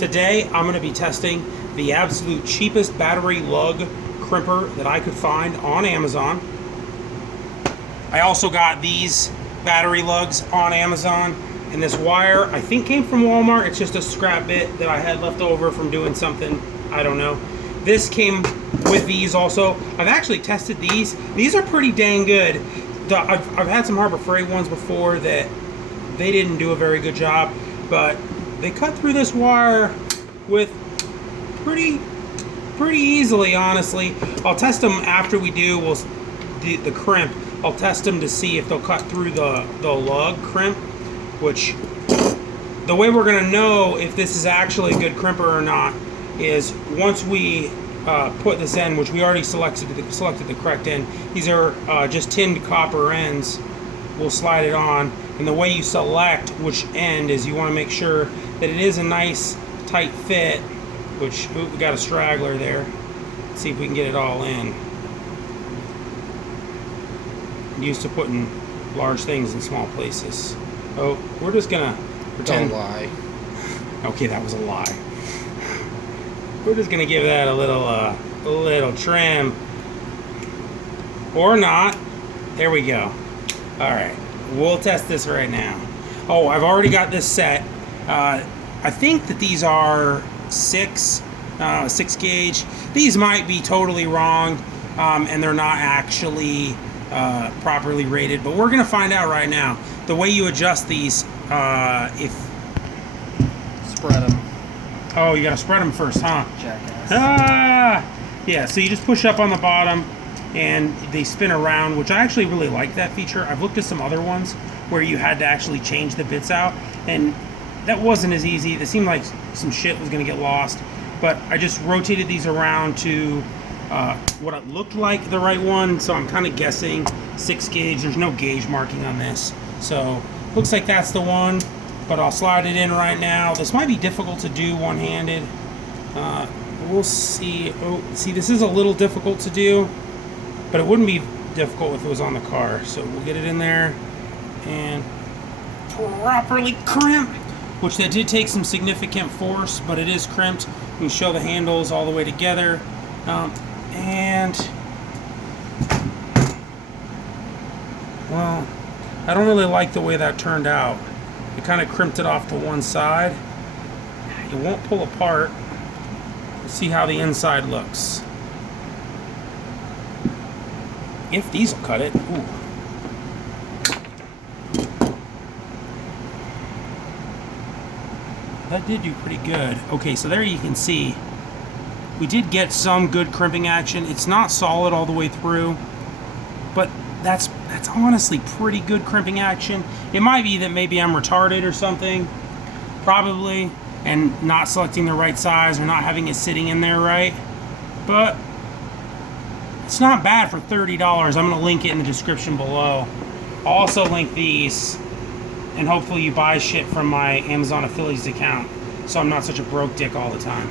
Today I'm going to be testing the absolute cheapest battery lug crimper that I could find on Amazon. I also got these battery lugs on Amazon, and this wire I think came from Walmart. It's just a scrap bit that I had left over from doing something, I don't know. This came with these also. I've actually tested these. These are pretty dang good. I've had some Harbor Freight ones before that they didn't do a very good job, but they cut through this wire with pretty easily, honestly. I'll test them after we do the crimp. I'll test them to see if they'll cut through the lug crimp, which the way we're gonna know if this is actually a good crimper or not is once we put this in, which we already selected the correct end. These are just tinned copper ends. We'll slide it on, and the way you select which end is you want to make sure that it is a nice tight fit, which we got a straggler there. Let's see if we can get it all in. I'm used to putting large things in small places. Oh, we're just gonna pretend. Don't lie. Okay, that was a lie. We're just gonna give that a little trim, or not. There we go. All right, we'll test this right now. Oh, I've already got this set. I think that these are 6 gauge. These might be totally wrong, and they're not actually properly rated, but we're gonna find out right now. The way you adjust these, Spread them. Oh, you gotta spread them first, huh? Jackass. Ah! Yeah, so you just push up on the bottom and they spin around, which I actually really like that feature. I've looked at some other ones where you had to actually change the bits out, and that wasn't as easy. It seemed like some shit was gonna get lost, but I just rotated these around to what it looked like the right one, so I'm kind of guessing 6 gauge. There's no gauge marking on this, so looks like that's the one, but I'll slide it in right now. This might be difficult to do one-handed. We'll see. Oh, see, this is a little difficult to do, but it wouldn't be difficult if it was on the car. So we'll get it in there and properly crimp, which that did take some significant force, but it is crimped. You can show the handles all the way together. And, well, I don't really like the way that turned out. It kind of crimped it off to one side. It won't pull apart. Let's see how the inside looks. If these will cut it. Ooh. That did do pretty good. Okay, so there you can see we did get some good crimping action. It's not solid all the way through, but that's honestly pretty good crimping action. It might be that maybe I'm retarded or something, probably, and not selecting the right size or not having it sitting in there right, but it's not bad for $30. I'm gonna link it in the description below. I'll also link these, and hopefully you buy shit from my Amazon affiliates account so I'm not such a broke dick all the time.